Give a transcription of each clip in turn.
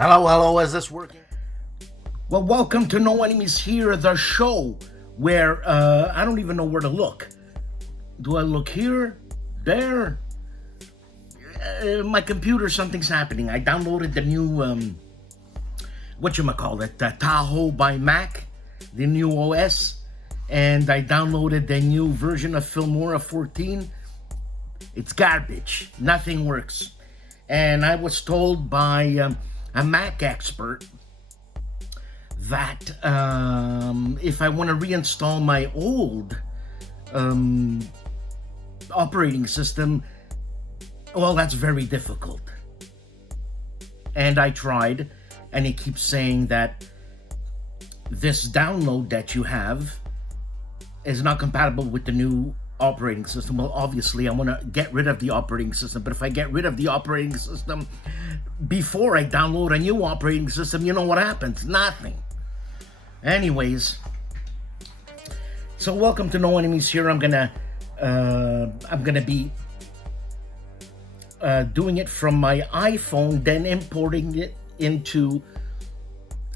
Hello, is this working? Well, welcome to No Enemies Here, the show where I don't even know where to look. Do I look here? There? My computer, something's happening. I downloaded the new, Tahoe by Mac, the new OS, and I downloaded the new version of Filmora 14. It's garbage. Nothing works. And I was told by a Mac expert that if I want to reinstall my old operating system, well, that's very difficult. And I tried, and it keeps saying that this download that you have is not compatible with the new operating system. Well, obviously, I want to get rid of the operating system, but if I get rid of the operating system before I download a new operating system, you know what happens? Nothing. Anyways, so welcome to No Enemies Here. I'm gonna be doing it from my iPhone, then importing it into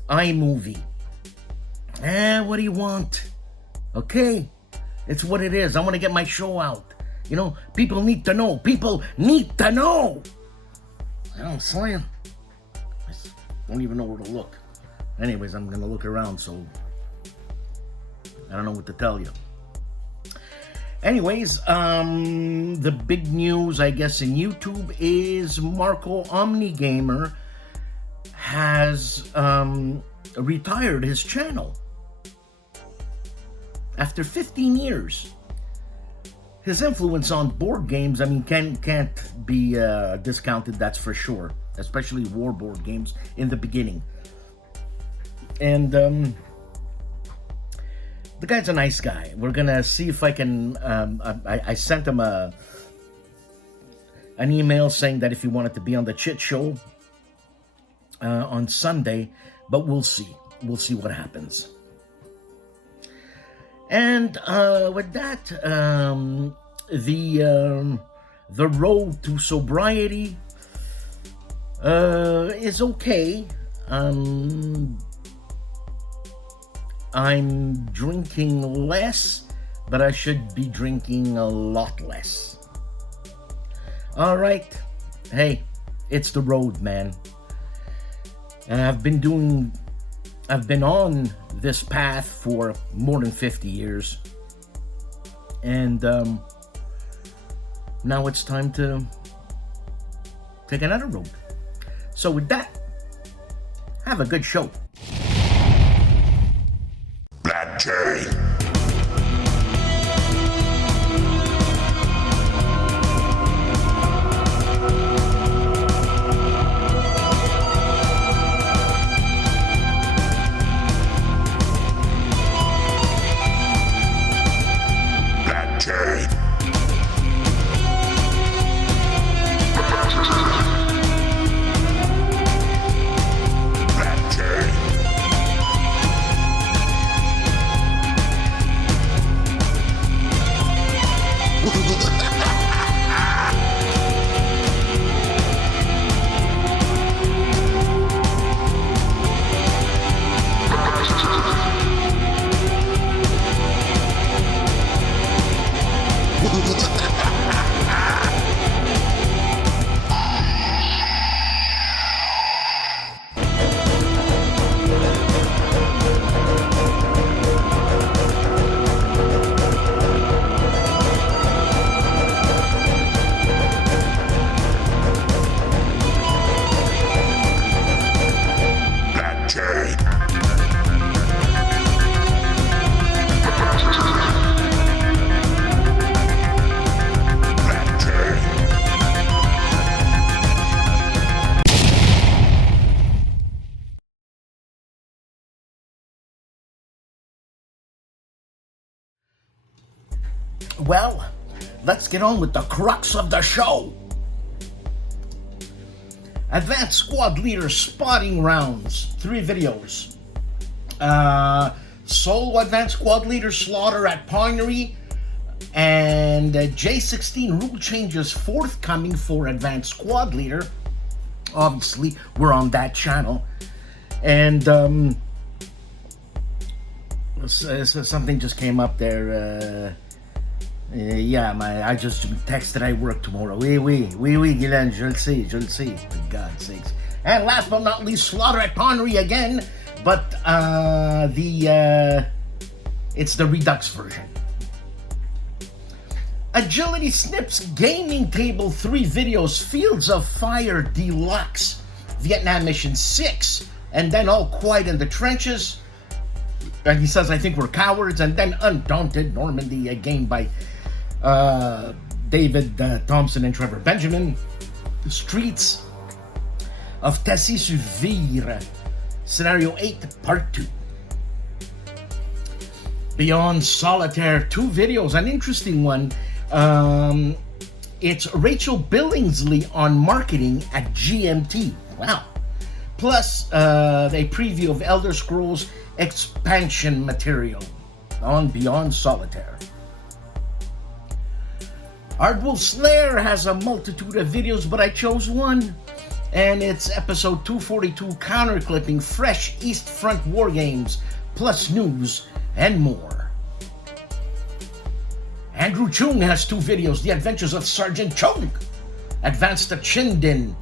iMovie. What do you want? Okay, it's what it is. I want to get my show out. You know, people need to know. People need to know. You know what I'm saying? I don't even know where to look. Anyways, I'm gonna look around, so I don't know what to tell you. Anyways, the big news, I guess, in YouTube is Marco OmniGamer has retired his channel after 15 years. His influence on board games, I mean, can't be discounted, that's for sure, especially war board games in the beginning. And the guy's a nice guy. We're gonna see if I can. I sent him an email saying that if he wanted to be on the Chit Show on Sunday, but we'll see. We'll see what happens. And with that, the road to sobriety is okay. I'm drinking less, but I should be drinking a lot less. All right. Hey, it's the road, man. And I've been on this path for more than 50 years. And now it's time to take another road. So with that, have a good show. Well, let's get on with the crux of the show. Advanced Squad Leader Spotting Rounds. 3 videos. Solo Advanced Squad Leader Slaughter at Pinery. And J16 rule changes forthcoming for Advanced Squad Leader. obviously, we're on that channel. And something just came up there. Yeah, I just texted I work tomorrow. Oui, Guylaine, je le sais, for God's sakes. And last but not least, Slaughter at Tonry again, but it's the Redux version. Agility Snips Gaming Table 3 videos, Fields of Fire Deluxe, Vietnam Mission 6, and then All Quiet in the Trenches. And he says, I think we're cowards, and then Undaunted Normandy, a game by David Thompson and Trevor Benjamin. The Streets of Tessy-sur-Vire, Scenario 8, Part 2. Beyond Solitaire, 2 videos, an interesting one. It's Rachel Billingsley on marketing at GMT. Wow. Plus, a preview of Elder Scrolls expansion material on Beyond Solitaire. ARDWULF'S LAIR has a multitude of videos, but I chose one. And it's episode 242, counterclipping fresh East Front war games, plus news and more. Andrew Chung has 2 videos, The Adventures of Sergeant Chung, advanced to Chindwin,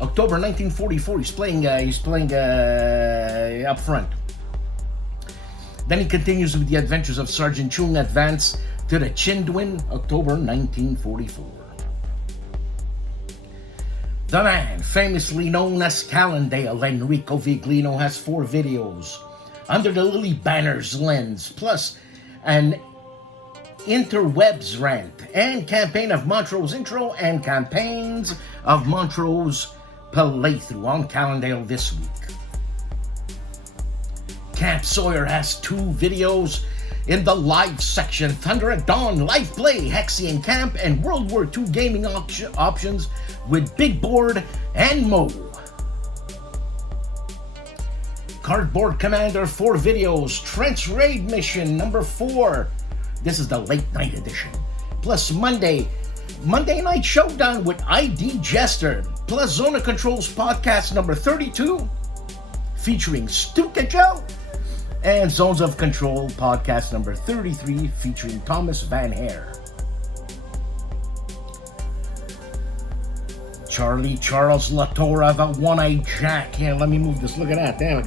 October 1944. He's playing up front. Then he continues with The Adventures of Sergeant Chung, advance to the Chindwin, October 1944. The man famously known as Calandale, Enrico Viglino, has 4 videos, Under the Lily Banner's Lens, plus an interwebs rant, and Campaign of Montrose intro, and Campaigns of Montrose playthrough on Calandale this week. Camp Sawyer has 2 videos in the live section, Thunder at Dawn, Live Play, Hexian Camp, and World War II gaming options with Big Board and Mo. Cardboard Commander, 4 videos, Trench Raid Mission number 4. This is the late night edition. Plus Monday Night Showdown with ID Jester. Plus Zona Control's podcast number 32, featuring STUKAJOE. And Zones of Control podcast number 33, featuring Thomas Van Hare. Charlie Charles Latora, the One-Eyed Jack. Here, let me move this. Look at that. Damn.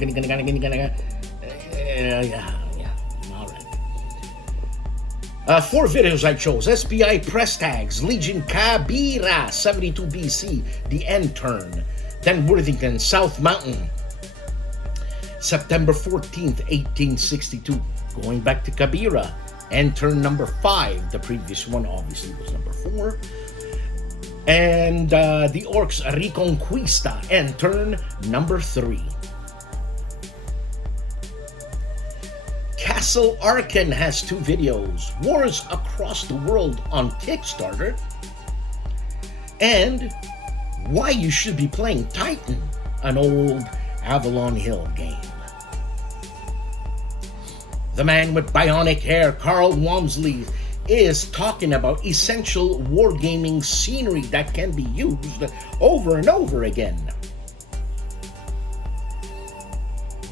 Yeah. All right. 4 videos I chose. SPI Press Tags, Legion Kabira, 72 BC, The End Turn. Then Worthington, South Mountain, September 14th, 1862. Going back to Kabira, End Turn number 5. The previous one obviously was number 4. And the Orcs Reconquista, End Turn number 3. Castle Arkan has 2 videos, Wars Across the World on Kickstarter, and Why You Should Be Playing Titan, an old Avalon Hill game. The man with bionic hair, Carl Walmsley, is talking about essential wargaming scenery that can be used over and over again.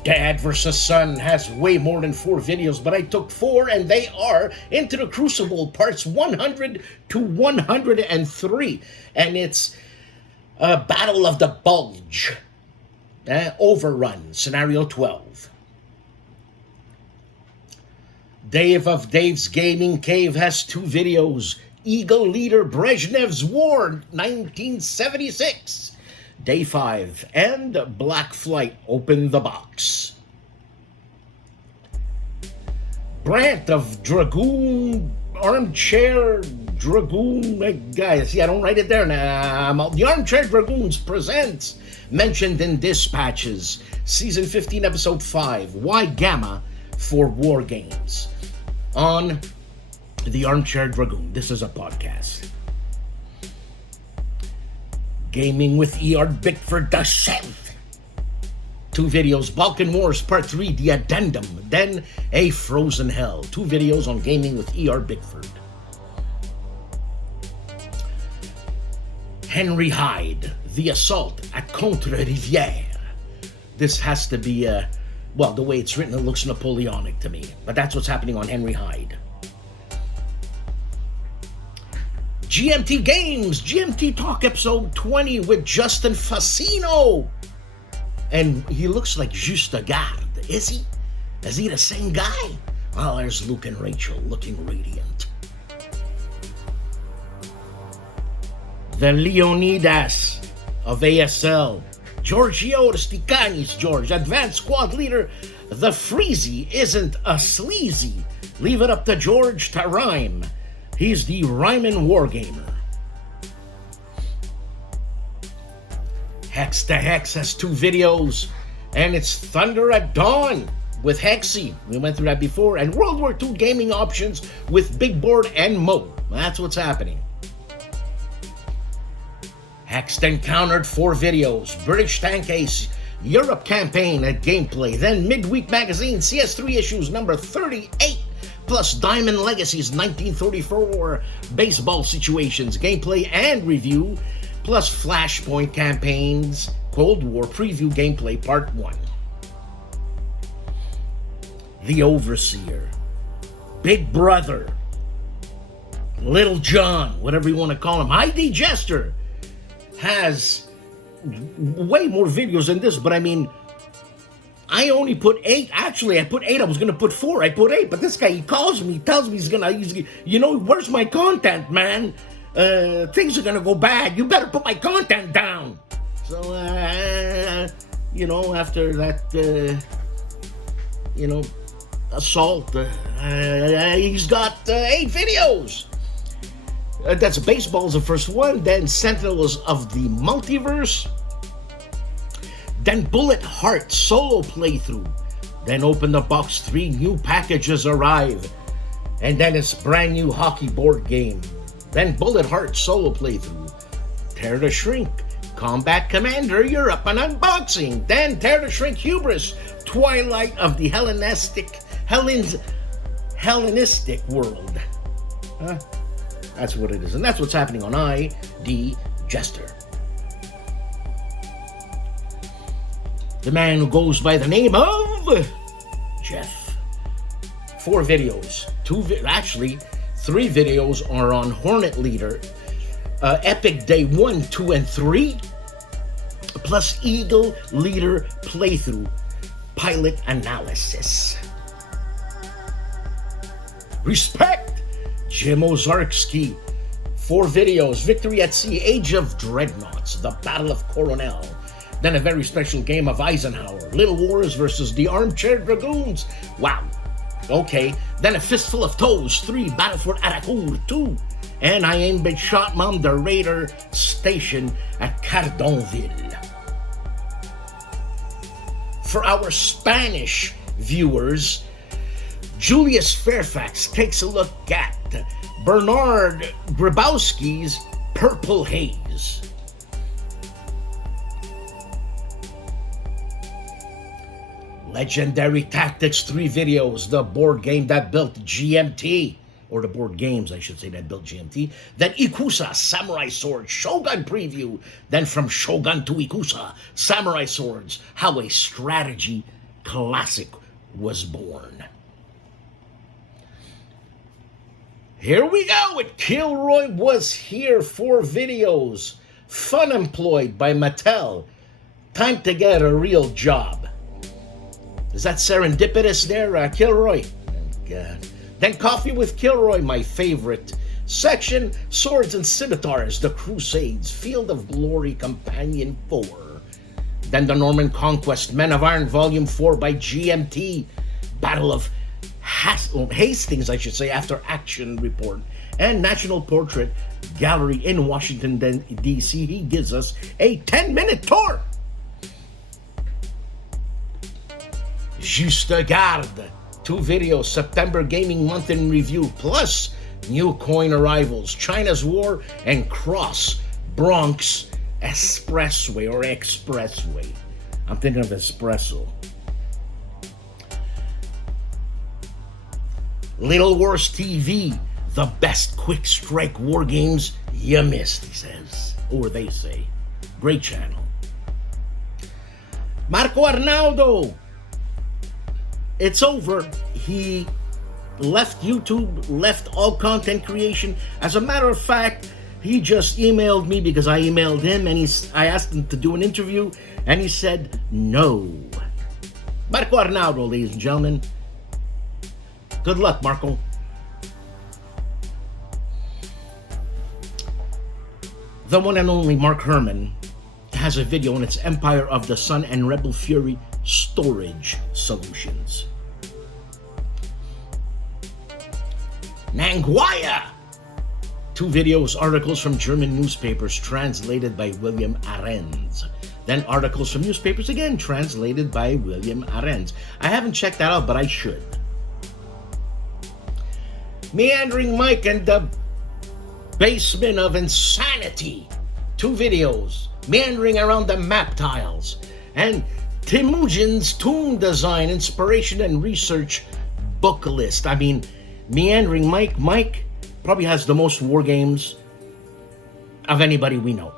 Dad vs. Son has way more than 4 videos, but I took 4, and they are Into the Crucible, parts 100 to 103. And it's Battle of the Bulge, Overrun, Scenario 12. Dave of Dave's Gaming Cave has 2 videos. Eagle Leader Brezhnev's War, 1976. Day 5, and Black Flight, Open the Box. Brant of Dragoon, Armchair Dragoon, guys, see, I don't write it there now. The Armchair Dragoons presents Mentioned in Dispatches, Season 15, Episode 5, Why Gamma for War Games, on the Armchair Dragoon. This is a podcast. Gaming with E.R. Bickford the 7th. 2 videos, Balkan Wars Part 3, The Addendum, then A Frozen Hell. 2 videos on Gaming with E.R. Bickford. Henry Hyde, The assault at Contre-Rivière. This has to be, well, the way it's written, it looks Napoleonic to me. But that's what's happening on Henry Hyde. GMT Games, GMT Talk episode 20 with Justin Facino. And he looks like Juste Garde. Is he? Is he the same guy? Oh, there's Luke and Rachel looking radiant. The Leonidas of ASL. Giorgio the Sticanis George, advanced squad leader. The Freezy isn't a sleazy. Leave it up to George to rhyme. He's the rhyming wargamer. Hex to Hex has 2 videos, and it's Thunder at Dawn with Hexy. We went through that before, and World War II gaming options with Big Board and Mo. That's what's happening. Hexed Encountered 4 videos. British Tank Ace, Europe campaign at Gameplay, then Midweek Magazine, CS3 issues number 38, plus Diamond Legacies 1934 baseball situations, gameplay and review, plus Flashpoint campaigns, Cold War preview gameplay part 1. The Overseer, Big Brother, Little John, whatever you want to call him, ID Jester, has way more videos than this, but I mean, I only put 8. Actually, I put 8. I was going to put 4. I put 8, but this guy, he calls me, tells me he's you know, where's my content, man? Things are going to go bad. You better put my content down. So, you know, after that, you know, assault, he's got 8 videos. That's Baseball's the first one, then Sentinels of the Multiverse, then Bullet Heart solo playthrough, then Open the Box 3 new packages arrive, and then it's brand new hockey board game, then Bullet Heart solo playthrough, Tear to Shrink, Combat Commander Europe and unboxing, then Tear to Shrink Hubris, Twilight of the Hellenistic world. Huh? That's what it is, and that's what's happening on ID Jester. The man who goes by the name of Jeff. 4 videos. 3 videos are on Hornet Leader, Epic Day 1, 2, and 3, plus Eagle Leader playthrough, pilot analysis. Respect! Jim Ozarski, 4 videos, Victory at Sea, Age of Dreadnoughts, The Battle of Coronel, then a very special game of Eisenhower, Little Wars versus the Armchair Dragoons, wow, okay, then a Fistful of Toes, 3, Battle for Aracour 2, and I Ain't Been Shot Mom, the Raider Station at Cardonville. For our Spanish viewers, Julius Fairfax takes a look at Bernard Grabowski's Purple Haze. Legendary Tactics 3 videos, the board game that built GMT, or the board games, I should say, that built GMT. Then Ikusa, Samurai Sword, Shogun preview. Then from Shogun to Ikusa, Samurai Swords, how a strategy classic was born. Here we go with KilRoyWasHere 4 videos. Fun employed by Mattel. Time to get a real job. Is that serendipitous there, Kilroy? Oh, God. Then Coffee with Kilroy, my favorite section. Swords and Scimitars, The Crusades, Field of Glory, Companion 4. Then the Norman Conquest, Men of Iron, Volume 4 by GMT. Battle of Hastings, I should say, after action report, and National Portrait Gallery in Washington, D.C. He gives us a 10-minute tour. Juste Garde, 2 videos, September Gaming Month in Review, plus new coin arrivals, China's War, and Cross Bronx Expressway, or Expressway. I'm thinking of espresso. Little Wars TV, the best quick strike war games you missed, he says, or they say. Great channel. Marco Arnaldo, it's over. He left YouTube, left all content creation. As a matter of fact, he just emailed me because I emailed him, and I asked him to do an interview, and he said no. Marco Arnaldo, ladies and gentlemen. Good luck, Marco. The one and only Mark Herman has a video on its Empire of the Sun and Rebel Fury storage solutions. Nangwaya! 2 videos, articles from German newspapers translated by William Arends. Then articles from newspapers again translated by William Arends. I haven't checked that out, but I should. Meandering Mike and the Basement of Insanity. 2 videos meandering around the map tiles. And Temujin's Tomb Design, Inspiration and Research book list. I mean, Meandering Mike. Mike probably has the most war games of anybody we know.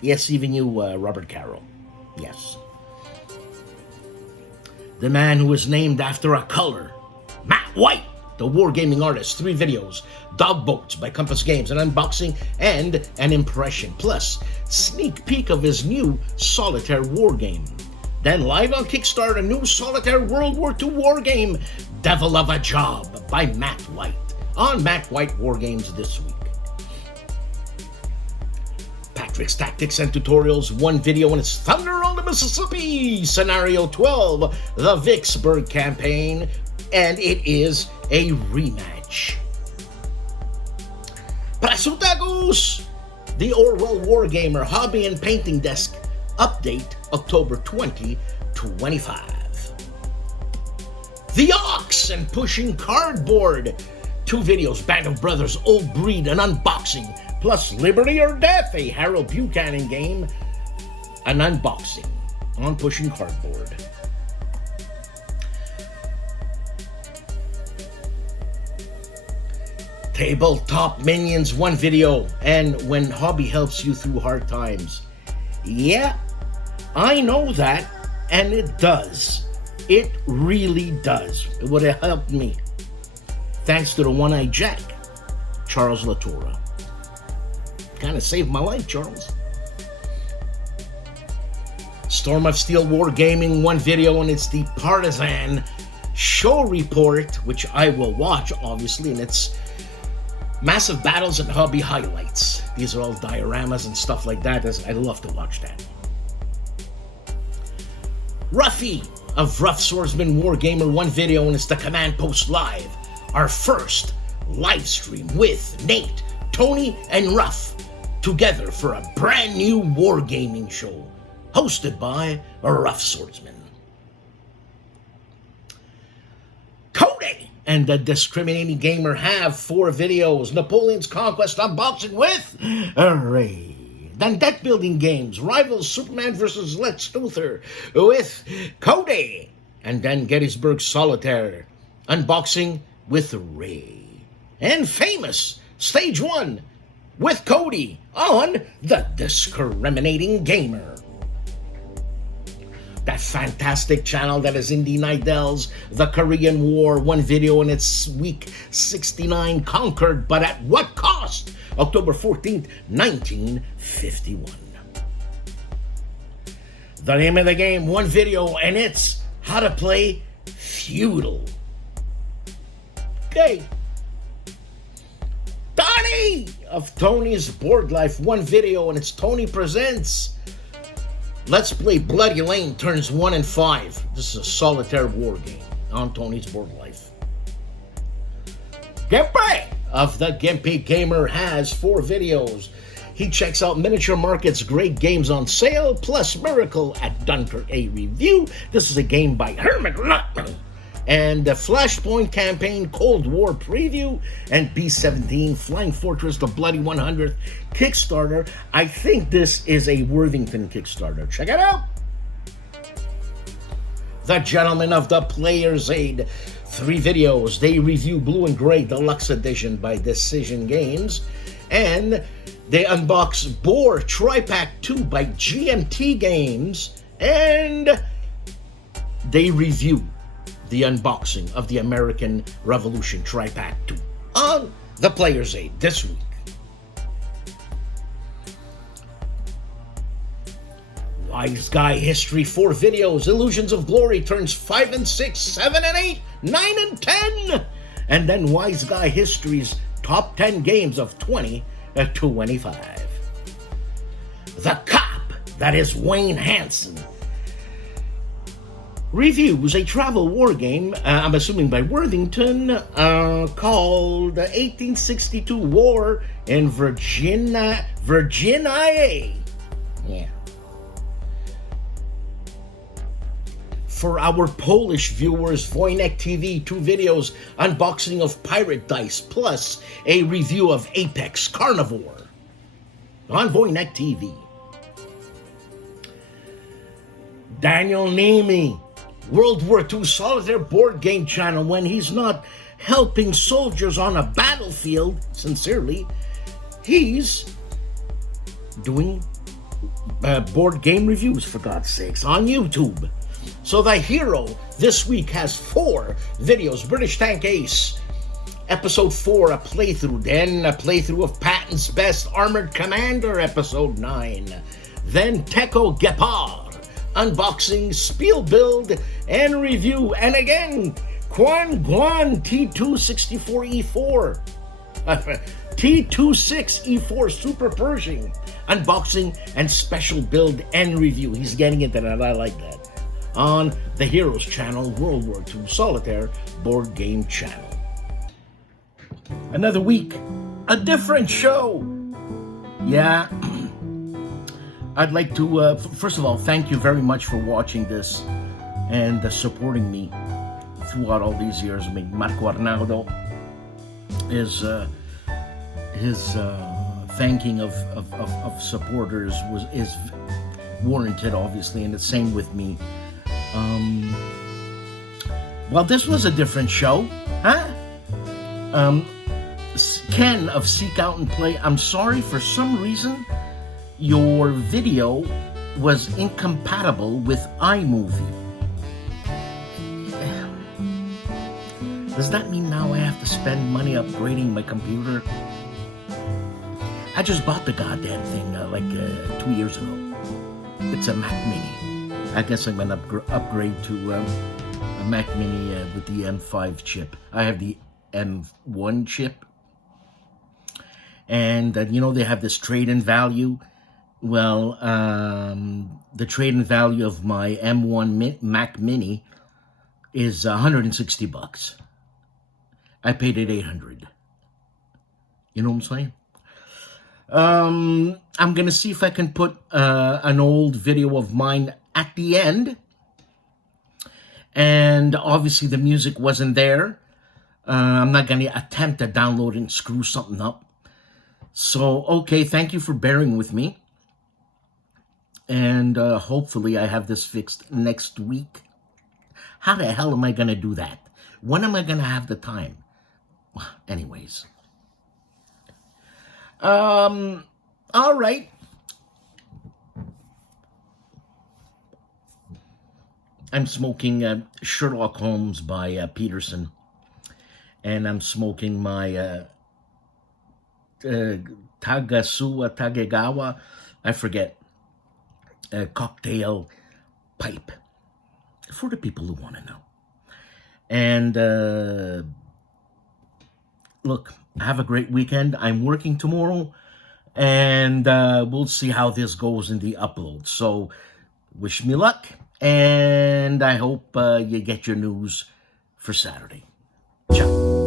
Yes, even you, Robert Carroll. Yes. The man who was named after a color, Matt White, the wargaming artist. 3 videos, Dog Boats by Compass Games, an unboxing and an impression, plus sneak peek of his new Solitaire war game. Then live on Kickstarter, a new Solitaire World War II war game, Devil of a Job by Matt White, on Matt White War Games this week. Patrick's Tactics and Tutorials, 1 video, and it's Thunder on the Mississippi, Scenario 12, the Vicksburg Campaign, and it is a rematch. Prasutagos, the Orwell Wargamer Hobby and Painting Desk update, October 2025. The Ox and Pushing Cardboard, 2 videos, Band of Brothers, Old Breed, an unboxing, plus Liberty or Death, a Harold Buchanan game, an unboxing on Pushing Cardboard. Tabletop Minions, 1 video, and When Hobby Helps You Through Hard Times. Yeah, I know that, and it does. It really does. It would have helped me. Thanks to the One-Eyed Jack, Charles Latora. Kind of saved my life, Charles. Storm of Steel Wargaming, 1 video, and it's the Partisan Show Report, which I will watch, obviously, and it's Massive Battles and Hobby Highlights. These are all dioramas and stuff like that. I love to watch that. Ruffy of Rough Swordsman Wargamer, 1 video, and it's the Command Post Live. Our first live stream with Nate, Tony, and Ruff together for a brand new wargaming show hosted by a Rough Swordsman. Cody and the Discriminating Gamer have 4 videos. Napoleon's Conquest unboxing with Array. Then deck building games, Rivals Superman vs. Lex Luthor with Cody. And then Gettysburg Solitaire unboxing with Ray. And Famous Stage 1 with Cody on the Discriminating Gamer. That fantastic channel that is Indie Nidell's The Korean War, 1 video, and it's week 69, Conquered, but at what cost? October 14th, 1951. The name of the game, 1 video, and it's How to Play Feudal. Okay. Tony of Tony's Board Life, 1 video, and it's Tony Presents Let's Play Bloody Lane turns 1 and 5. This is a solitaire war game on Tony's Board Life. GIMPY of the GIMPY Gamer has 4 videos. He checks out Miniature Market's Great Games on Sale, plus Miracle at Dunkirk, a review. This is a game by Herman Lutman. And the Flashpoint Campaign Cold War preview, and B-17 Flying Fortress The Bloody 100th Kickstarter. I think this is a Worthington Kickstarter. Check it out. The Gentlemen of the Player's Aid, 3 videos. They review Blue and Gray Deluxe Edition by Decision Games, and They unbox Boar Tri-Pack 2 by GMT Games, and they review the unboxing of the American Revolution Tri-Pack 2 on the Player's Aid this week. Wise Guy History 4 videos. Illusions of Glory turns 5 and 6, 7 and 8, 9 and 10. And then Wise Guy History's top 10 games of 20 to 25. The Cop, that is Wayne Hansen, reviews a travel war game, I'm assuming by Worthington, called 1862 War in Virginia. Yeah. For our Polish viewers, Wojennik TV, 2 videos, unboxing of Pirate Dice, plus a review of Apex Carnivore on Wojennik TV. Daniel Nemi, World War II Solitaire board game channel, when he's not helping soldiers on a battlefield, sincerely, he's doing board game reviews, for God's sakes, on YouTube. So the hero this week has 4 videos. British Tank Ace, Episode 4, a playthrough. Then a playthrough of Patton's Best Armored Commander, Episode 9. Then Teco Gepard, unboxing, spiel build, and review. And again, Quan Guan T264E4. T26E4 Super Pershing, unboxing and special build and review. He's getting into that, I like that. On the Heroes channel, World War II Solitaire board game channel. Another week, a different show. Yeah, I'd like to, first of all, thank you very much for watching this and supporting me throughout all these years. I mean, Marco Arnaldo is his thanking of supporters is warranted, obviously, and the same with me. Well, this was a different show, huh? Ken of Seek Out and Play, I'm sorry, for some reason your video was incompatible with iMovie. Does that mean now I have to spend money upgrading my computer? I just bought the goddamn thing like 2 years ago. It's a Mac Mini. I guess I'm gonna upgrade to a Mac Mini with the M5 chip. I have the M1 chip. And you know, they have this trade-in value. Well, the trade-in value of my M1 Mac Mini is $160. I paid it $800. You know what I'm saying? I'm gonna see if I can put an old video of mine at the end. And obviously the music wasn't there. I'm not gonna attempt to download and screw something up. So, okay, thank you for bearing with me. And hopefully I have this fixed next week. How the hell am I gonna do that? When am I gonna have the time? Anyways. All right. I'm smoking Sherlock Holmes by Peterson. And I'm smoking my Tagegawa, I forget, cocktail pipe. For the people who want to know. And look, have a great weekend. I'm working tomorrow, and we'll see how this goes in the upload. So wish me luck, and I hope you get your news for Saturday. Ciao.